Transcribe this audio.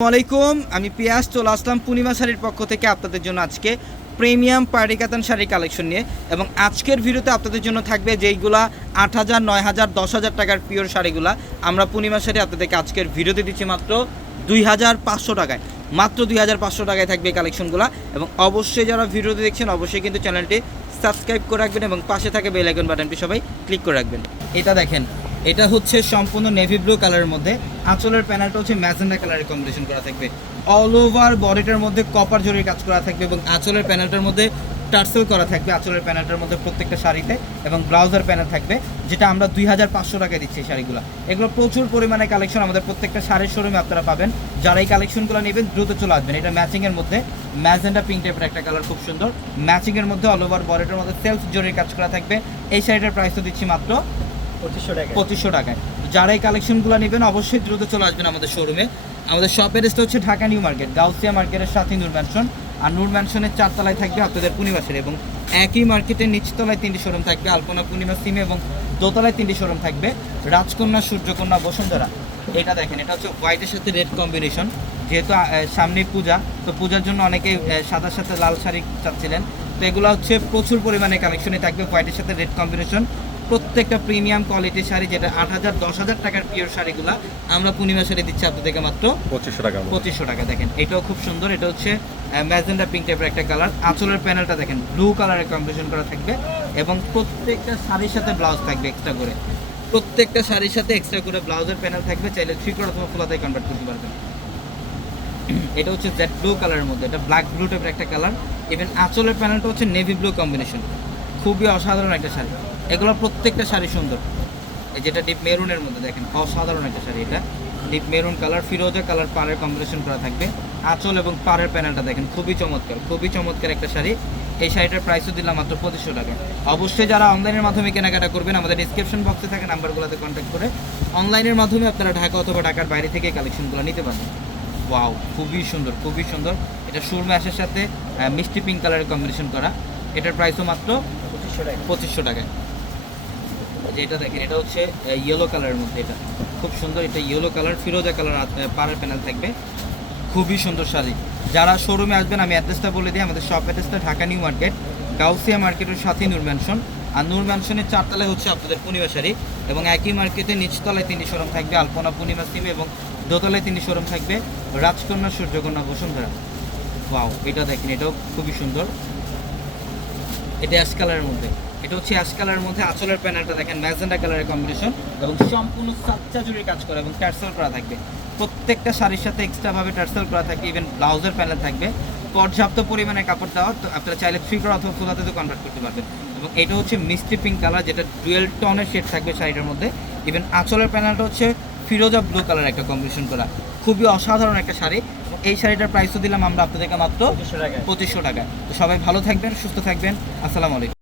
আসসালামাইকুম, আমি পিয়াস চলে আসলাম পূর্ণিমা শাড়ির পক্ষ থেকে আপনাদের জন্য আজকে প্রিমিয়াম পার্টি কাতান শাড়ির কালেকশন নিয়ে। এবং আজকের ভিডিওতে আপনাদের জন্য থাকবে যেইগুলা 8,000, 9,000, 10,000 টাকার পিওর শাড়িগুলা আমরা পূর্ণিমা শাড়ি আপনাদেরকে আজকের ভিডিওতে দিচ্ছি মাত্র 2,500 টাকায়। মাত্র 2,500 টাকায় থাকবে এই কালেকশনগুলো। এবং অবশ্যই যারা ভিডিওতে দেখছেন অবশ্যই কিন্তু চ্যানেলটি সাবস্ক্রাইব করে রাখবেন এবং পাশে থাকে বেল আইকন বাটনটি সবাই ক্লিক করে রাখবেন। এটা দেখেন, এটা হচ্ছে সম্পূর্ণ নেভি ব্লু কালারের মধ্যে, আঁচলের প্যানেলটা হচ্ছে ম্যাজেন্ডা কালারের কম্বিনেশন করা থাকবে। অল ওভার বডিটার মধ্যে কপার জরির কাজ করা থাকবে এবং আঁচলের প্যানেলটার মধ্যে টার্সেল করা থাকবে আঁচলের প্যানেলটার মধ্যে প্রত্যেকটা শাড়িতে। এবং ব্লাউজার প্যানেল থাকবে, যেটা আমরা 2,500 টাকায় দিচ্ছি এই শাড়িগুলো। এগুলো প্রচুর পরিমাণে কালেকশন আমাদের প্রত্যেকটা শাড়ির শোরুমে আপনারা পাবেন। যারা এই কালেকশনগুলো নেবেন দ্রুত চলে আসবেন। এটা ম্যাচিংয়ের মধ্যে ম্যাজেন্ডা পিঙ্ক টাইপের একটা কালার, খুব সুন্দর। ম্যাচিংয়ের মধ্যে অল ওভার বডিটার মধ্যে সেলফ জরির কাজ করা থাকবে। এই শাড়িটার প্রাইস তো দিচ্ছি মাত্র 2500 টাকায়। যারা এই কালেকশনগুলো নেবেন অবশ্যই দ্রুত চলে আসবেন আমাদের শোরুমে। আমাদের শপের এসটা হচ্ছে ঢাকা নিউ মার্কেট, গাউসিয়া মার্কেটের সাথে নূর ম্যানশন। আর নূর ম্যানশনের 4 তলায় থাকবে আপনাদের পূর্ণিমা শাড়ি, এবং একই মার্কেটের নিচতলায় 3টি শোরুম থাকবে, আলপনা, পূর্ণিমা, সিমে, এবং দোতলায় 3টি শোরুম থাকবে, রাজকন্যা, সূর্যকন্যা, বসুন্ধরা। এটা দেখেন, এটা হচ্ছে হোয়াইটের সাথে রেড কম্বিনেশন। যেহেতু সামনে পূজা, তো পূজার জন্য অনেকেই সাদার সাথে লাল শাড়ি চাচ্ছিলেন, তো এগুলো হচ্ছে প্রচুর পরিমাণে কালেকশনে থাকবে হোয়াইটের সাথে রেড কম্বিনেশন। প্রত্যেকটা প্রিমিয়াম কোয়ালিটির শাড়ি, যেটা 8,000, 10,000 টাকার পিওর শাড়িগুলো আমরা পূর্ণিমা শাড়ি দিচ্ছি আপনাদেরকে মাত্র 2500 টাকা। দেখেন, এটাও খুব সুন্দর। এটা হচ্ছে ম্যাজেন্ডা পিঙ্ক টাইপের একটা কালার। আঁচলের প্যানেলটা দেখেন ব্লু কালারের কম্বিনেশন করা থাকবে এবং প্রত্যেকটা শাড়ির সাথে ব্লাউজ থাকবে এক্সট্রা করে। প্রত্যেকটা শাড়ির সাথে এক্সট্রা করে ব্লাউজের প্যানেল থাকবে, চাইলে 3/4 অথবা ফুলাতে কনভার্ট করতে পারবেন। এটা হচ্ছে জেড ব্লু কালারের মধ্যে, এটা ব্ল্যাক ব্লু টাইপের একটা কালার। ইভেন আঁচলের প্যানেলটা হচ্ছে নেভি ব্লু কম্বিনেশন, খুবই অসাধারণ একটা শাড়ি। এগুলো প্রত্যেকটা শাড়ি সুন্দর। এই যেটা ডিপ মেরুনের মধ্যে দেখেন, অসাধারণ একটা শাড়ি। এটা ডিপ মেরুন কালার, ফিরোজা কালার পাড়ের কম্বিনেশন করা থাকবে। আঁচল এবং পাড়ের প্যানেলটা দেখেন, খুবই চমৎকার, খুবই চমৎকার একটা শাড়ি। এই শাড়িটার প্রাইসও দিলাম মাত্র 2500 টাকায়। অবশ্যই যারা অনলাইনের মাধ্যমে কেনাকাটা করবেন আমাদের ডিসক্রিপশন বক্সে থাকে নাম্বারগুলোতে কন্ট্যাক্ট করে অনলাইনের মাধ্যমে আপনারা ঢাকা অথবা ঢাকার বাইরে থেকে কালেকশনগুলো নিতে পারবেন। ওয়াও, খুবই সুন্দর, খুবই সুন্দর। এটা সুরমা অ্যাশের সাথে মিষ্টি পিঙ্ক কালারের কম্বিনেশন করা। এটার প্রাইসও মাত্র 2500 টাকায়। যেটা দেখেন, এটা হচ্ছে ইয়েলো কালারের মধ্যে, এটা খুব সুন্দর। এটা ইয়েলো কালার, ফিরোজা কালার পাড়ের প্যানেল থাকবে, খুবই সুন্দর শাড়ি। যারা শোরুমে আসবেন আমি অ্যাড্রেসটা বলে দিই। আমাদের শপ অ্যাড্রেসটা ঢাকা নিউ মার্কেট, গাউসিয়া মার্কেটের সাথে নূর ম্যানশন। আর নূর ম্যানশনের 4 তলায় হচ্ছে আপনাদের পূর্ণিমা শাড়ি, এবং একই মার্কেটে নিচতলায় 3টি শোরুম থাকবে, আলপনা, পূর্ণিমা, সিমে, এবং দোতলায় 3টি শোরুম থাকবে, রাজকন্যা, সূর্যকন্যা, বসুন্ধরা। ওয়াও, এটা দেখেন, এটাও খুবই সুন্দর। এটা অ্যাশ কালারের মধ্যে, এটা হচ্ছে অ্যাশ কালারের মধ্যে। আঁচলের প্যানেলটা দেখেন ম্যাজেন্ডা কালারের কম্বিনেশন, এবং সম্পূর্ণ সাচ্চা জুড়ির কাজ করা এবং টার্সেল করা থাকবে। প্রত্যেকটা শাড়ির সাথে এক্সট্রাভাবে টার্সেল করা থাকবে। ইভেন ব্লাউজের প্যানেল থাকবে, পর্যাপ্ত পরিমাণে কাপড় দেওয়া, তো আপনারা চাইলে 3/4 অথবা ফুলাতে কনভার্ট করতে পারবেন। এবং এটা হচ্ছে মিষ্টি পিঙ্ক কালার, যেটা ডুয়েল টনের শেড থাকবে শাড়িটার মধ্যে। ইভেন আঁচলের প্যানেলটা হচ্ছে ফিরোজা ব্লু কালার একটা কম্বিনেশন করা, খুবই অসাধারণ একটা শাড়ি। এই শাড়িটার প্রাইসও দিলাম আমরা আপনাদেরকে মাত্র 2500 টাকায়। তো সবাই ভালো থাকবেন, সুস্থ থাকবেন। আসসালামু আলাইকুম।